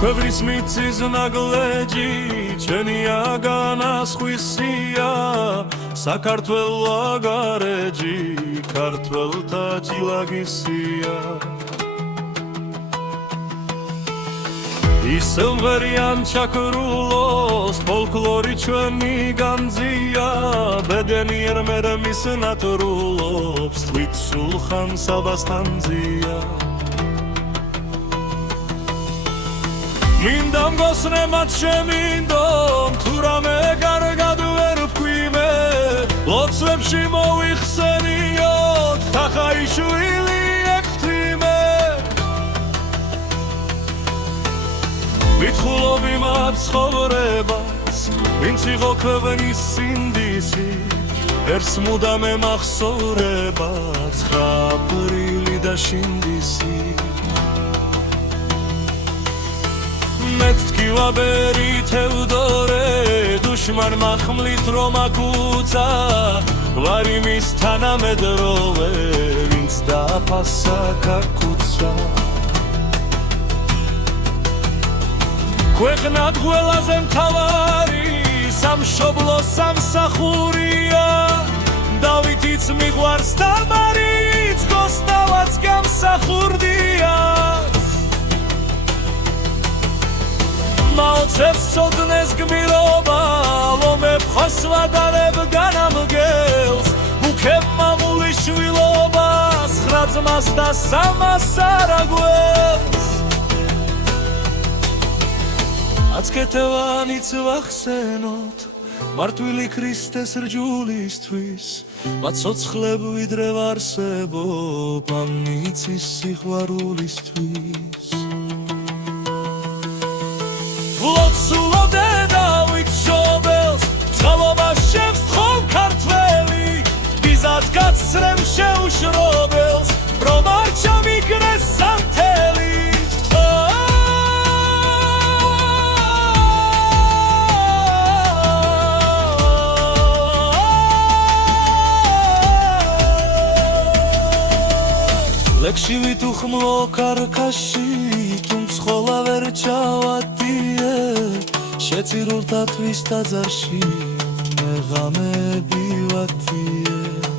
Kvevris mitsis nagleji Chenia ganaskhvisia Sakartvelo agareji Kartvelta chilagisia Isel verian chakrulos Folklori chveni ganzia Bedeni ermermis natrulops Tvit sulkhan sabastanzia Mindam gosnemat shemindom Turame gargad ver pquime Lotsvebshi movixseniot Takhaishvili ektrime Vitkhulobim atsxovrebas Vins iqo kvevnis sindisi Ers mudam emaxsovrebas Ხრაპრილი და შინდისი მეც თქვა ბერი თევდორე დუშმან მახმლით რომ აკუცა ვარ იმის თანამედროვე ვინც დაფასა კაკუცა ქვეყნად ყველაზე მთავარი სამშობლო სამსახურია დავითიც მიყვარს თამარიც გოსტავაც გამსახურდია Maotsevs sodnes gmirova Lomeb khosvadareb ganamgels Ukeb mamulishvilobas Hradzmas da samas aragwels Atsketevani tsvaxsenot Martvili Kristes rjulistvis Vatsotsxleb vidre varsebo Pamnitsis sikhvarulistvis Vlotsulo dedavit shobels Txalobas shevs txol kartveli Bizat gatsrem sheushrovels Romarcha mikres santeli Lekshivit ukhmlo karkashi Tumtsxola ver chavatiye შეწირულთა თვის ტაძარში მე ღამები ვათიე